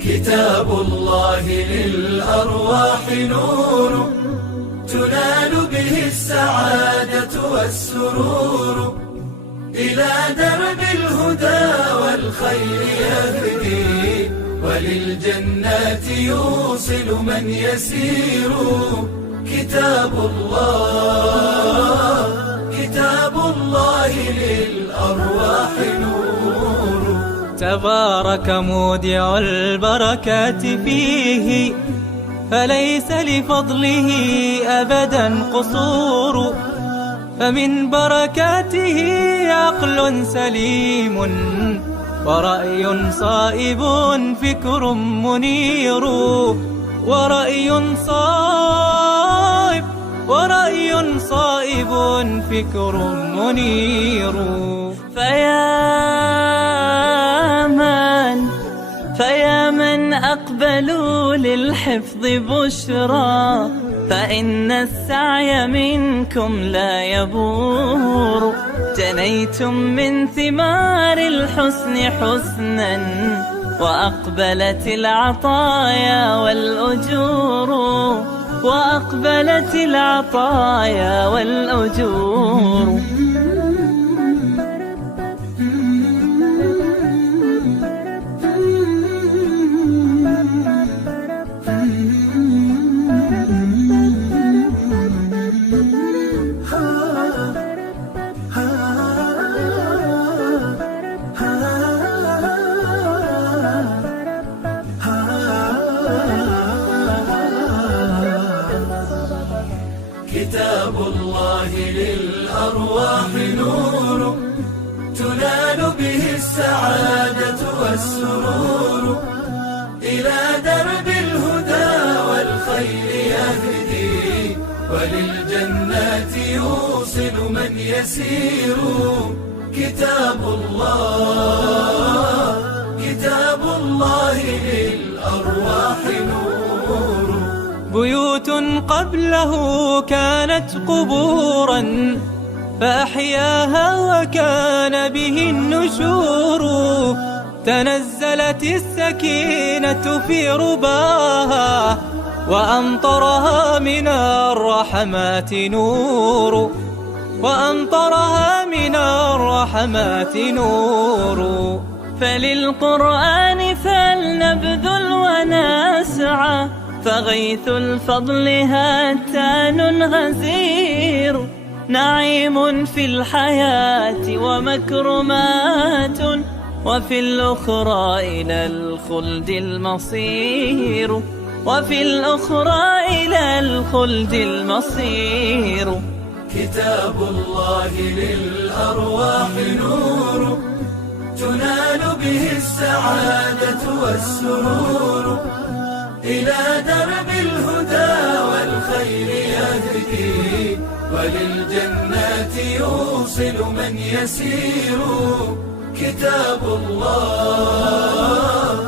كتاب الله للأرواح نور، تنال به السعادة والسرور، إلى درب الهدى والخير يهدي، وللجنات يوصل من يسير. كتاب الله للأرواح نور. تبارك مودع البركات فيه، فليس لفضله أبدا قصور. فمن بركاته عقل سليم، ورأي صائب فكر منير. ورأي صائب فكر منير. فيا من أقبلوا للحفظ بشرى، فإن السعي منكم لا يبور. جنيتم من ثمار الحسن حسنا، وأقبلت العطايا والأجور. وأقبلت العطايا والأجور. كتاب الله للأرواح نور، تنال به السعادة والسرور، إلى درب الهدى والخير يهدي، وللجنات يوصل من يسير. كتاب الله للأرواح نور. بيوت قبله كانت قبورا، فأحياها وكان به النشور. تنزلت السكينة في رباها، وأمطرها من الرحمات نور. وأمطرها من الرحمات نور. فللقرآن فلنبذل ونسعى، فغيث الفضل هاتان غزير. نعيم في الحياة ومكرمات، وفي الأخرى إلى الخلد المصير. وفي الأخرى إلى الخلد المصير. كتاب الله للأرواح نور، تنال به السعادة والسرور، إلى درب الهدى والخير يهدي، وللجنات يوصل من يسير. كتاب الله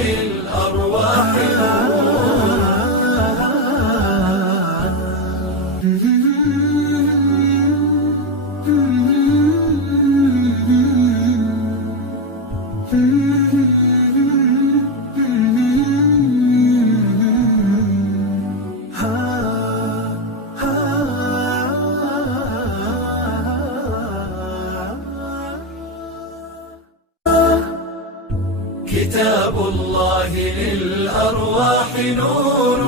للأرواح نور. كتاب الله للأرواح نور،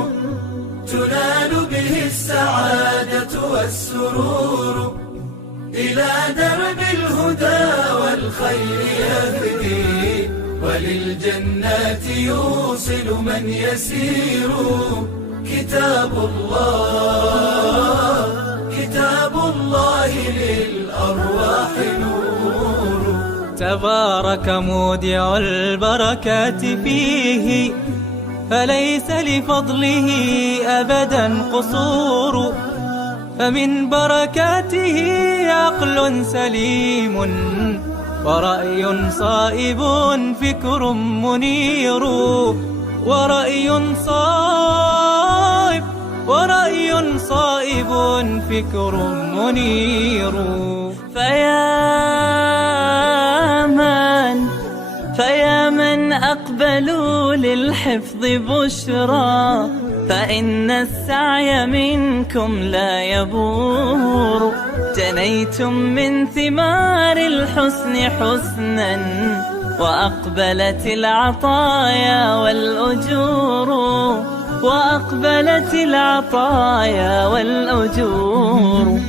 تنال به السعادة والسرور، إلى درب الهدى والخير يهدي، وللجنات يوصل من يسير. كتاب الله للأرواح نور. تبارك مودع البركات فيه، فليس لفضله أبدا قصور. فمن بركاته عقل سليم، ورأي صائب فكر منير. ورأي صائب فكر منير. أقبلوا للحفظ بشرى، فإن السعي منكم لا يبور. جنيتم من ثمار الحسن حسنا، وأقبلت العطايا والأجور، وأقبلت العطايا والأجور.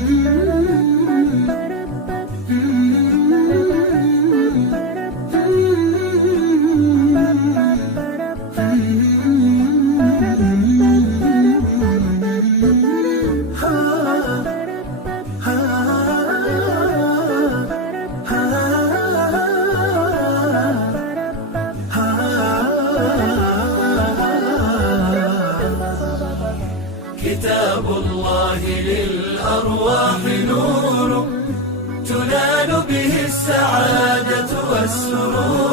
كتاب الله للأرواح نور، تنال به السعادة والسرور.